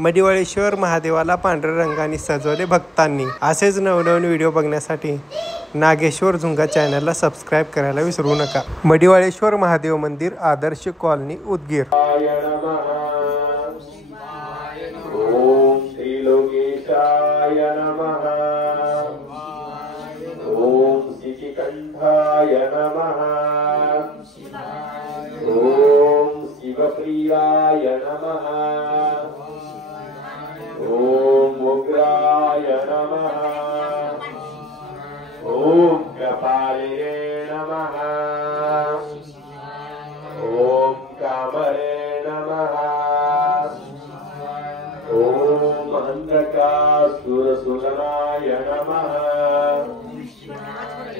मडिवाळेश्वर महादेवाला पांढऱ्या रंगाने सजवले भक्तांनी। असेच नवनवीन व्हिडिओ बघण्यासाठी नागेश्वर झुंगा चॅनलला सबस्क्राईब करायला विसरू नका। मडिवाळेश्वर महादेव मंदिर, आदर्श कॉलनी, उदगीर। ओम श्री लोकेशाय नमः। ओम शितिकंठाय नमः। ओम शिवप्रियाय नमः। ओम उग्राय नमः। ओम कपालिने नमः। ओम कामरे नमः। ओम अंधकासुरसुदनाय नमः।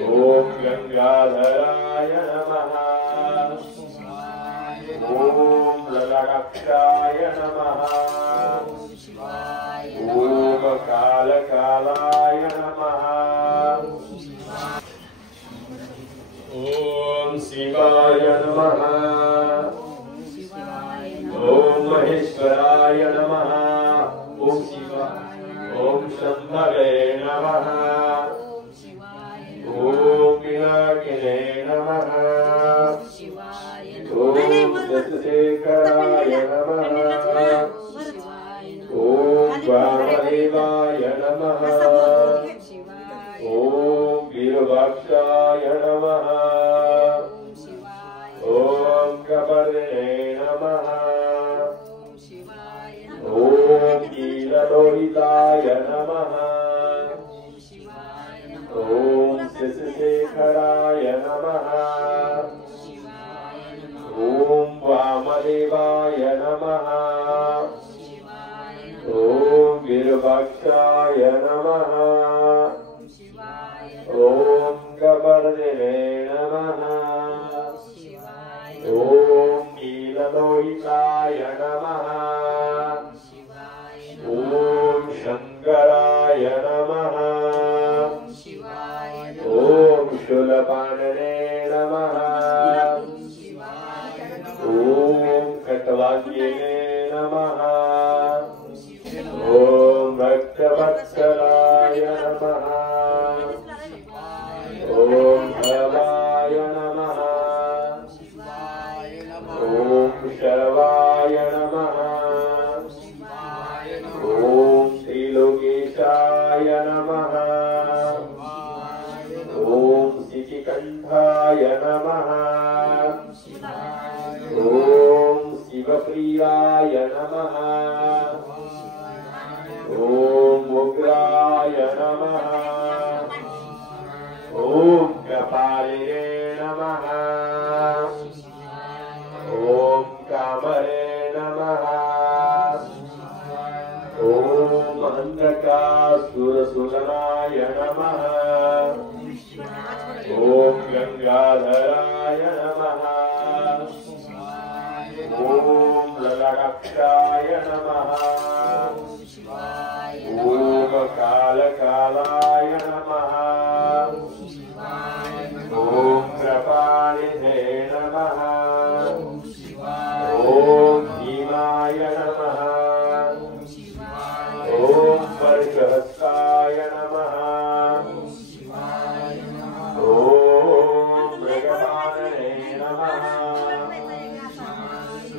ओम गंगाधराय नमः। ओम ललाटाक्षाय नमः। ओम कालकालाय नमः। ओम शिवाय नमः। ओम महेश्वराय नमः। ओम शिवाय। ओम शंभवे नमः। ओम पिनाकिने नमः। ओम दशशेखराय नमः। ओम वामदेवाय नमः। ओम वीरभक्षाय नमः। ओम कपर्दिने नमः। ओम नीललोहिताय नमः। ओम शशिशेखराय नमः। ओम वामदेवाय नमः। ओम वीरभक्षाय नमः। ओम कपर्दिने नमः। ओम नीललोहिताय नमः। ओम शंकराय नमः। ओम शूलपाणिने नमः। ओम खट्वांगिने नमः। ओम भक्तवत्सलाय नमः। ओम भवाय नमः। ओम शर्वाय नमः। ओम श्रीलोकेशाय नमः। ओम शितिकंठाय नमः। ओम शिवप्रियाय नमः। ओम उग्राय नमः। ओम कपालिने नमः। ओम कामरे नमः। ओम अंधकासुरसुदनाय नमः। ओम गंगाधराय नमः। ओम ललाटाक्षाय नमः। ओम कालकालाय नमः। ओम कृपानिधे नमः। ओम भीमाय नमः। ओम वर्षहस्ताय नमः। ओम मृगपाणिने नमः।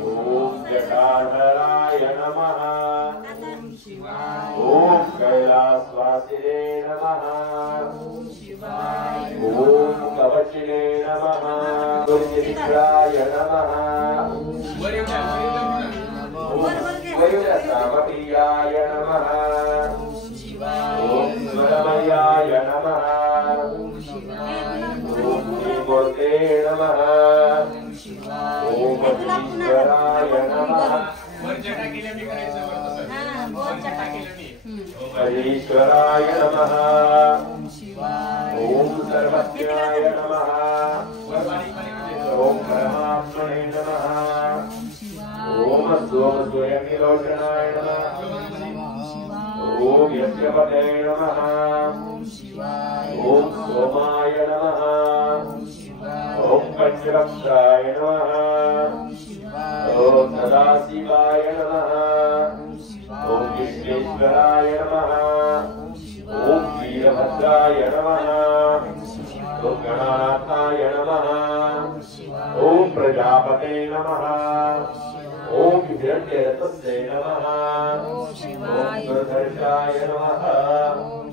ओम जटाधराय नमः। ओम कैलासवासिने नमः। ओम कवचिने नमः। गुरुविग्रहाय नमः। वैरसामप्रियाय नमः। ओम स्वरमयाय नमः। ओम श्रीमूर्ते नमः। ओम ईश्वराय नमः। ईश्वराय नमः। ओम सर्वज्ञाय नमः। ओम परमात्मने नमः। ओम सोमस्वयंनिलोचनाय नमः। ओम यज्ञपते नमः। ओम सोमाय नमः। ओम पंचवक्त्राय नमः। ओम सदाशिवाय नमः। ओम विश्वेश्वराय नमः ओम वीरभद्राय नमः ओम गणानाथाय नमः ओम प्रजापते नमः ओम हिरण्यरतस्ये नमः ओम सुदर्शाय नमः ओम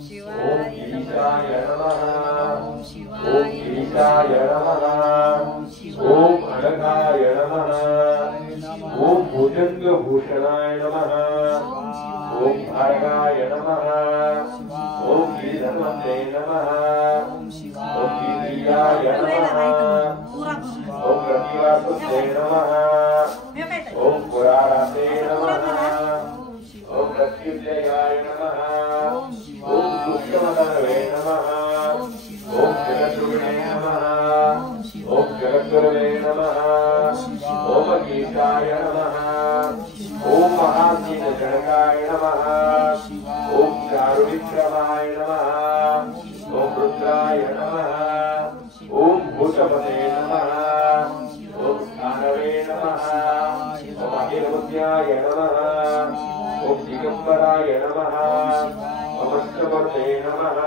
ईशाय नमः ओम ईशाय नमः ओम अनघाय नमः ओम भुजंगभूषणाय नमः ओम भार्गाय नमः ओम गिरिधर्मते नमः ओम गिरियाय नमः ओम रतिवासुते नमः ओम पुराराते नमः ओम प्रत्युजयाय नमः ओम दुष्टमदर्वे नमः ओम जगद्गुरुवे नमः ओम जगद्गुरुवे नमः ओम गीताय नमः ओम महासीनजनकाय नमः ओम चारुविक्रमाय नमः ओम रुद्राय नमः ओम भूतपते नमः ओम स्थानवे नमः ओम अहिर्मुद्याय नमः ओम दिगंबराय नमः ओम अष्टमूर्ते नमः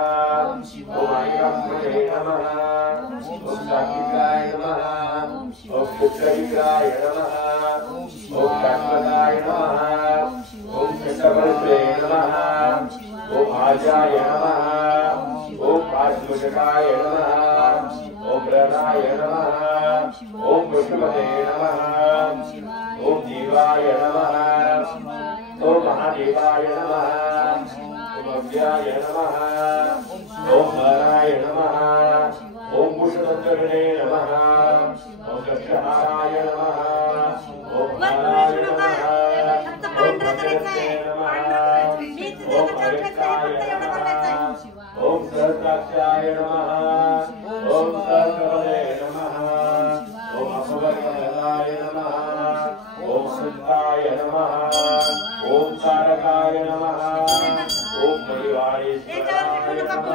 ओम ऐरम्भते नमः ओम सात्विकाय नमः ओम शुद्धविग्रहाय नमः ओम शाश्वताय नमः ओम चक्रवर्ते नमः ओम आजाय नमः ओम पाशमुषकाय नमः ओम प्रदाय नमः ओम पुष्पते नमः ओम जीवाय नमः ओम महादेवाय नमः ओम अव्याय नमः ओम हराय नमः ओम पुष्पतंत्रगणे नमः ओम दक्षहाराय नमः ओम हाराय नमः ओम भद्रते नमः ओम हरिकाय नमः ओम सहस्राक्षाय नमः ओम सहस्रपदे नमः ओम अपवर्गदाय नमः ओम सुताय नमः ओम तारकाय नमः ओम परिवारेश्वराय नमः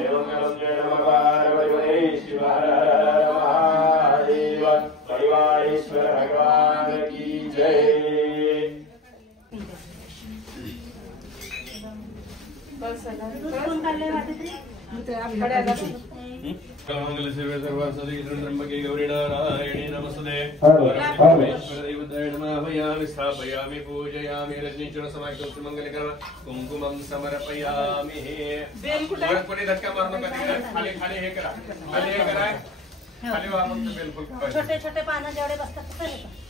एवं जय नमः पार्वती शिव हर हर महादेव परिवारेश्वर भगवान की जय। मंगल सेवे सर्वासदि त्र्यंबके गौरी नारायणे नमस्ते परमेश्वर देवताय नमः भयामि स्थापयामि पूजयामि रजनीचरण समाप्त मंगलकर्म कुंकुमं समर्पयामि कोणी धक्का मारू नका खाली खाली हे करा खाली हे करा खाली वाहून बेलफुल छोटे छोटे पानं जेवढे बसतात तसे